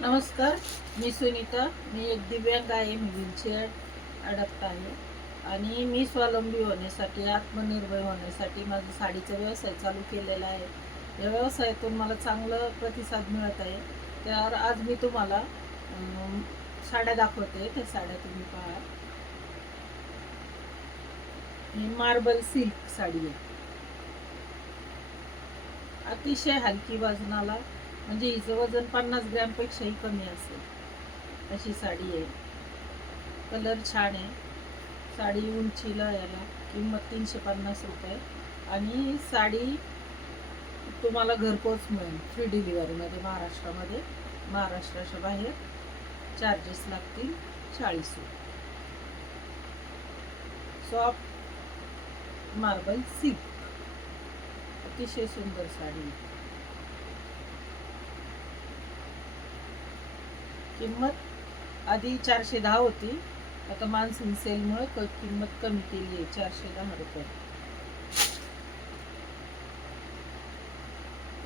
नमस्कार. मी सुनीता. मी एक दिव्यांग आहे. मी व्हीलचेअर अडॅप्ट आहे आणि मी स्वावलंबी होण्यासाठी, आत्मनिर्भर होण्यासाठी माझा साडीचा व्यवसाय चालू केलेला आहे. या व्यवसायातून मला चांगलं प्रतिसाद मिळत आहे. तर आज मी तुम्हाला साड्या दाखवते. त्या साड्या तुम्ही पहा. ही मार्बल सिल्क साडी आहे. अतिशय हलकी वजनाला, म्हणजे हिचं वजन 50 ग्रॅमपेक्षाही कमी असेल अशी साडी आहे. कलर छान आहे. साडी उंचीला याला किंमत 350 रुपये आणि साडी तुम्हाला घरपोच मिळेल फ्री डिलिव्हरीमध्ये. महाराष्ट्राच्या बाहेर चार्जेस लागतील 40 रुपये. सॉफ्ट मार्बल सिल्क, अतिशय सुंदर साडी. किंमत आधी 410 होती, आता मान्सून सेलमुळे किंमत कमी केली आहे, 410 रुपये.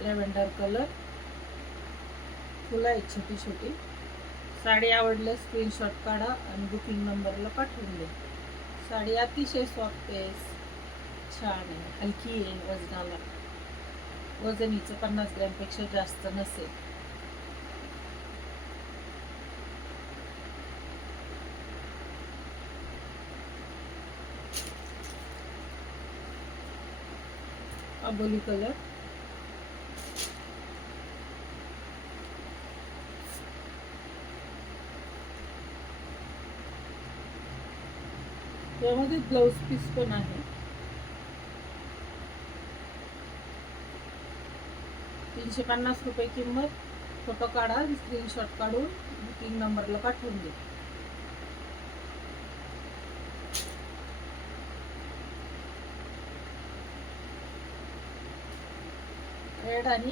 लॅव्हेंडर कलर, फुलं आहेत छोटी छोटी. साडी आवडल्यास स्क्रीनशॉट काढा आणि बुकिंग नंबरला पाठवून द्या. साडी अतिशय सॉफ्ट आहे, छान आहे, हलकी आहे वजनाला. वजन हिचं 50 ग्रॅमपेक्षा जास्त नसेल. अबोली कलर, यामध्ये ब्लाउज पीस पण आहे. 350 रुपये किंमत. फोटो काढा, स्क्रीनशॉट काढून बुकिंग नंबरला पाठवून दे. रेड आणि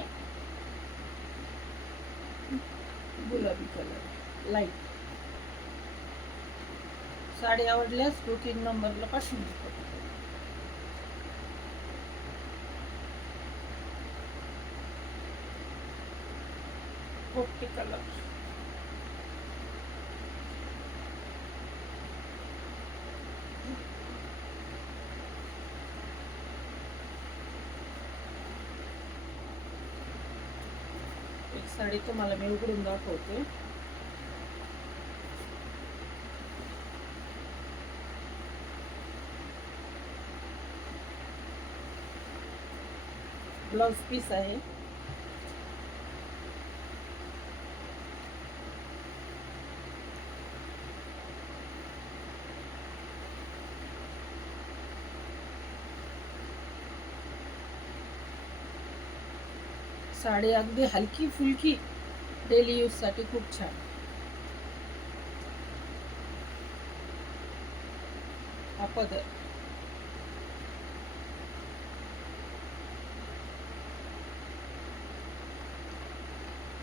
गुलाबी कलर लाईट. साडी आवडल्यास बुकिंग नंबरला पाठवून दे. पोपटी कलर, एक साडी तुम्हाला मी उघडून दाखवते. ब्लाउज पीस आहे. साडी अगदी हलकी फुलकी, डेली यूज साठी खूप छान. हा पदर,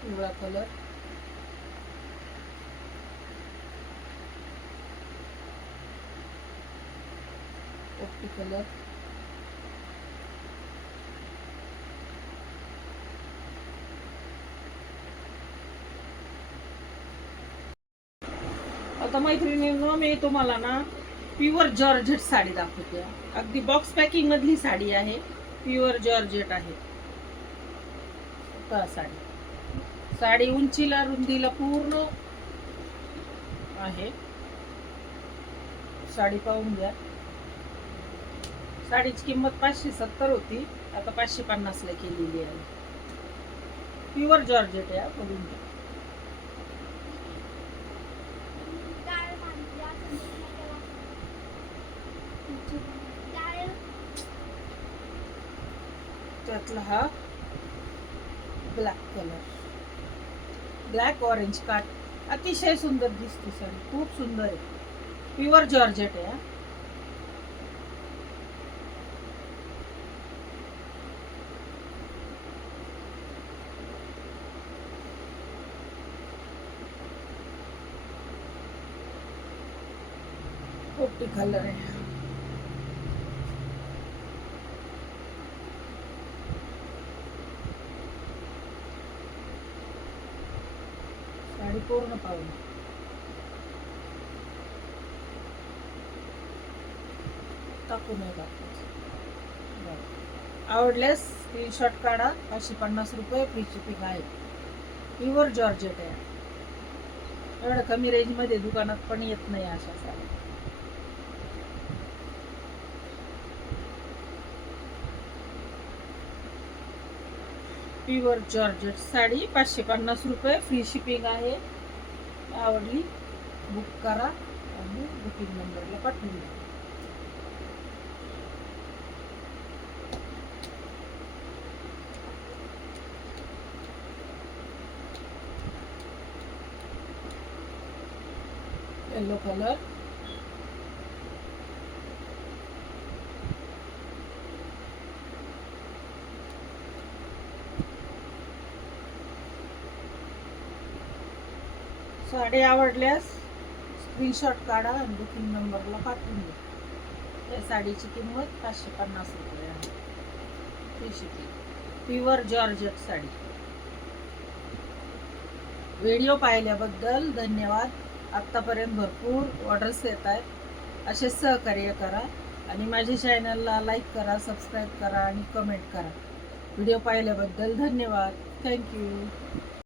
पिवळा कलर, पोपटी कलर, आता मैत्रिणींनो, मी तुम्हाला ना प्युअर जॉर्जेट साडी दाखवते. अगदी बॉक्स पॅकिंग मधली साडी आहे. प्युअर जॉर्जेट आहे. साडी उंचीला रुंदीला पूर्ण आहे. साडी पाहून घ्या. साडीची किंमत 570 होती, आता 550 ला केलेली आहे. प्युअर जॉर्जेट आहे, बघून घ्या. त्यातला हा ब्लॅक कलर, ब्लॅक ऑरेंज काट, अतिशय सुंदर दिसते साडी, खूप सुंदर आहे. प्युअर जॉर्जेट आहे. पोपटी कलर आहे. साडी पूर्ण पाहून टाकू नये आवडल्यास स्क्रीनशॉट काढा. 550 रुपये फ्री शिपिंग आहे. प्युअर जॉर्जेट आहे. एवढं कमी रेंजमध्ये दुकानात पण येत नाही अशा साड्या. प्युअर जॉर्जेट साडी 550 रुपये फ्री शिपिंग आहे. आवडली बुक करा आणि बुकिंग नंबरला पाठवून द्या. येलो कलर, साडी आवडल्यास स्क्रीनशॉट काढा आणि बुकिंग नंबरला पाठवून द्या. या साडीची किंमत 550 रुपये आहे. Free shipping. Pure georgette sari. Video पाहिल्याबद्दल धन्यवाद. आत्तापर्यंत भरपूर ऑर्डर्स येत आहेत. असे सहकार्य करा आणि माझ्या चॅनलला लाईक करा, सबस्क्राईब करा आणि कमेंट करा. व्हिडिओ पाहिल्याबद्दल धन्यवाद. थँक्यू.